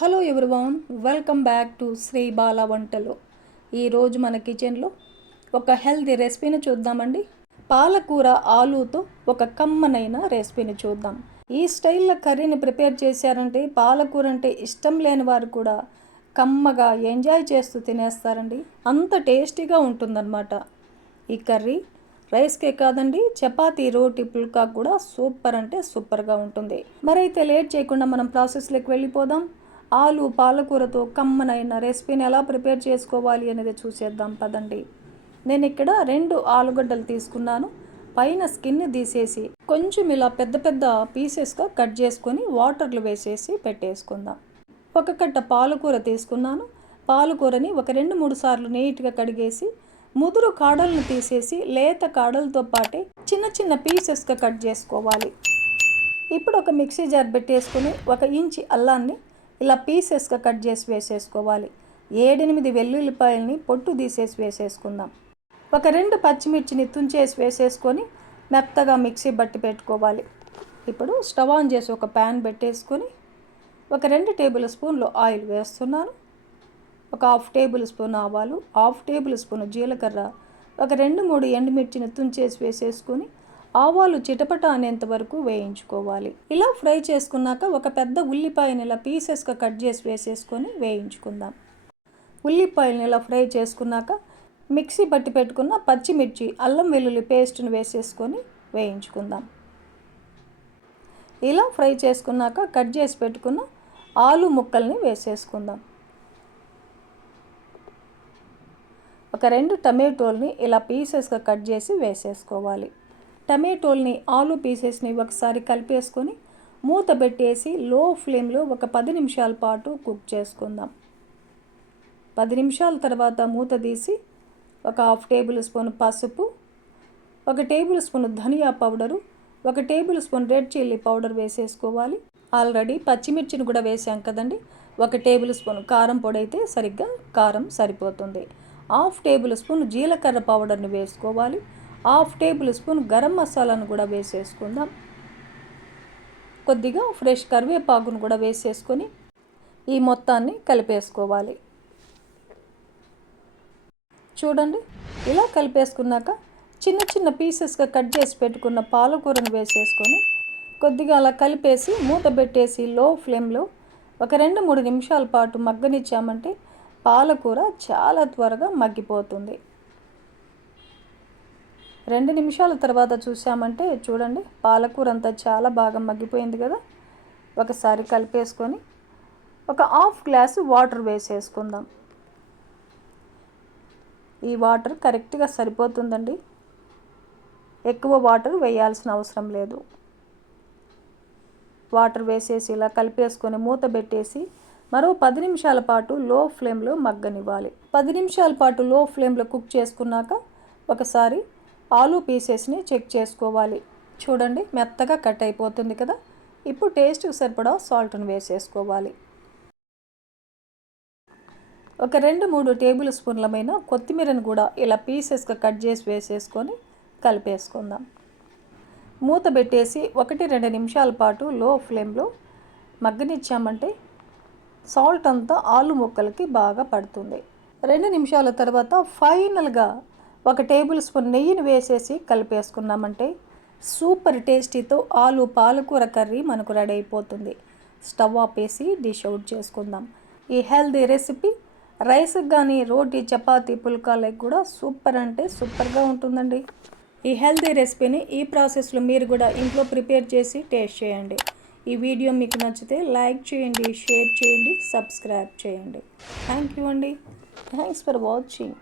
Hello everyone, welcome back to Shri Bala వంటలు. ఈరోజు మన కిచెన్లో ఒక హెల్తీ రెసిపీని చూద్దామండి. పాలకూర ఆలూతో ఒక కమ్మనైన రెసిపీని చూద్దాం. ఈ స్టైల్లో కర్రీని ప్రిపేర్ చేశారంటే పాలకూర అంటే ఇష్టం లేని వారు కూడా కమ్మగా ఎంజాయ్ చేస్తూ తినేస్తారండి. అంత టేస్టీగా ఉంటుందన్నమాట ఈ కర్రీ. రైస్కే కాదండి, చపాతీ, రోటీ, పుల్కా కూడా సూపర్ అంటే సూపర్గా ఉంటుంది. మరైతే లేట్ చేయకుండా మనం ప్రాసెస్లోకి వెళ్ళిపోదాం. ఆలు పాలకూరతో కమ్మనైన రెసిపీని ఎలా ప్రిపేర్ చేసుకోవాలి అనేది చూసేద్దాం పదండి. నేను ఇక్కడ 2 ఆలుగడ్డలు తీసుకున్నాను. పైన స్కిన్ తీసేసి కొంచెం ఇలా పెద్ద పెద్ద పీసెస్గా కట్ చేసుకొని వాటర్లో వేసేసి పెట్టేసుకుందాం. ఒక కట్ట పాలకూర తీసుకున్నాను. పాలకూరని ఒక 2-3 సార్లు నీట్గా కడిగేసి ముదురు కాడలను తీసేసి లేత కాడలతో పాటే చిన్న చిన్న పీసెస్గా కట్ చేసుకోవాలి. ఇప్పుడు ఒక మిక్సీ జార్ పెట్టేసుకొని 1 ఇంచి అల్లాన్ని ఇలా పీసెస్గా కట్ చేసి వేసేసుకోవాలి. 7-8 వెల్లుల్లిపాయలని పొట్టు తీసేసి వేసేసుకుందాం. ఒక 2 పచ్చిమిర్చిని తుంచేసి వేసేసుకొని మెత్తగా మిక్సీ బట్టి పెట్టుకోవాలి. ఇప్పుడు స్టవ్ ఆన్ చేసి ఒక ప్యాన్ పెట్టేసుకొని ఒక 2 టేబుల్ స్పూన్లు ఆయిల్ వేస్తున్నాను. ఒక 1/2 టేబుల్ స్పూన్ ఆవాలు, 1/2 టేబుల్ స్పూన్ జీలకర్ర, ఒక 2-3 ఎండుమిర్చిని తుంచేసి వేసేసుకొని ఆవాలు చిటపట అనేంత వరకు వేయించుకోవాలి. ఇలా ఫ్రై చేసుకున్నాక ఒక పెద్ద ఉల్లిపాయని ఇలా పీసెస్గా కట్ చేసి వేసేసుకొని వేయించుకుందాం. ఉల్లిపాయలని ఇలా ఫ్రై చేసుకున్నాక మిక్సీ పట్టి పెట్టుకున్న పచ్చిమిర్చి, అల్లం వెల్లుల్లి పేస్ట్ని వేసేసుకొని వేయించుకుందాం. ఇలా ఫ్రై చేసుకున్నాక కట్ చేసి పెట్టుకున్న ఆలు ముక్కల్ని వేసేసుకుందాం. ఒక 2 టమాటోల్ని ఇలా పీసెస్గా కట్ చేసి వేసేసుకోవాలి. టమాటోల్ని, ఆలు పీసెస్ని ఒకసారి కలిపేసుకొని మూత పెట్టేసి లో ఫ్లేమ్లో ఒక 10 నిమిషాల పాటు కుక్ చేసుకుందాం. 10 నిమిషాల తర్వాత మూత తీసి ఒక 1/2 టేబుల్ స్పూన్ పసుపు, 1 టేబుల్ స్పూన్ ధనియా powder, 1 tablespoon red chilli powder వేసేసుకోవాలి. ఆల్రెడీ పచ్చిమిర్చిని కూడా వేసాం కదండి. 1 టేబుల్ స్పూన్ కారం పొడి అయితే సరిగ్గా కారం సరిపోతుంది. 1/2 టేబుల్ స్పూన్ జీలకర్ర పౌడర్ని వేసుకోవాలి. 1/2 టేబుల్ స్పూన్ గరం మసాలాను కూడా వేసేసుకుందాం. కొద్దిగా ఫ్రెష్ కరివేపాకును కూడా వేసేసుకొని ఈ మొత్తాన్ని కలిపేసుకోవాలి. చూడండి, ఇలా కలిపేసుకున్నాక చిన్న చిన్న పీసెస్గా కట్ చేసి పెట్టుకున్న పాలకూరను వేసేసుకొని కొద్దిగా అలా కలిపేసి మూత పెట్టేసి లో ఫ్లేమ్లో ఒక 2-3 నిమిషాల పాటు మగ్గనిచ్చామంటే పాలకూర చాలా త్వరగా మగ్గిపోతుంది. 2 నిమిషాల తర్వాత చూసామంటే చూడండి, పాలకూర అంతా చాలా బాగా మగ్గిపోయింది కదా. ఒకసారి కలిపేసుకొని ఒక 1/2 గ్లాసు వాటర్ వేసేసుకుందాం. ఈ వాటర్ కరెక్ట్గా సరిపోతుందండి, ఎక్కువ వాటర్ వేయాల్సిన అవసరం లేదు. వాటర్ వేసేసి ఇలా కలిపేసుకొని మూత పెట్టేసి మరో 10 నిమిషాల పాటు లో ఫ్లేమ్లో మగ్గనివ్వాలి. 10 నిమిషాల పాటు లో ఫ్లేమ్లో కుక్ చేసుకున్నాక ఒకసారి ఆలు పీసెస్ని చెక్ చేసుకోవాలి. చూడండి, మెత్తగా కట్ అయిపోతుంది కదా. ఇప్పుడు టేస్ట్కి సరిపడా సాల్ట్ని వేసేసుకోవాలి. ఒక 2-3 టేబుల్ స్పూన్లమైన కొత్తిమీరను కూడా ఇలా పీసెస్గా కట్ చేసి వేసేసుకొని కలిపేసుకుందాం. మూత పెట్టేసి 1-2 నిమిషాల పాటు లో ఫ్లేమ్లో మగ్గనిచ్చామంటే సాల్ట్ అంతా ఆలు ముక్కలకి బాగా పడుతుంది. 2 నిమిషాల తర్వాత ఫైనల్గా 1 టేబుల్ స్పూన్ నెయ్యిని వేసేసి కలిపేసుకున్నామంటే సూపర్ టేస్టీతో ఆలు పాలకూర కర్రీ మనకు రెడీ అయిపోతుంది. స్టవ్ ఆపేసి డిష్ అవుట్ చేసుకుందాం. ఈ హెల్దీ రెసిపీ రైస్కి కానీ, రోటీ, చపాతీ, పుల్కాలకు కూడా సూపర్ అంటే సూపర్గా ఉంటుందండి. ఈ హెల్దీ రెసిపీని ఈ ప్రాసెస్లో మీరు కూడా ఇంట్లో ప్రిపేర్ చేసి టేస్ట్ చేయండి. ఈ వీడియో మీకు నచ్చితే లైక్ చేయండి, షేర్ చేయండి, సబ్స్క్రైబ్ చేయండి. థ్యాంక్ యూ అండి. Thanks for watching.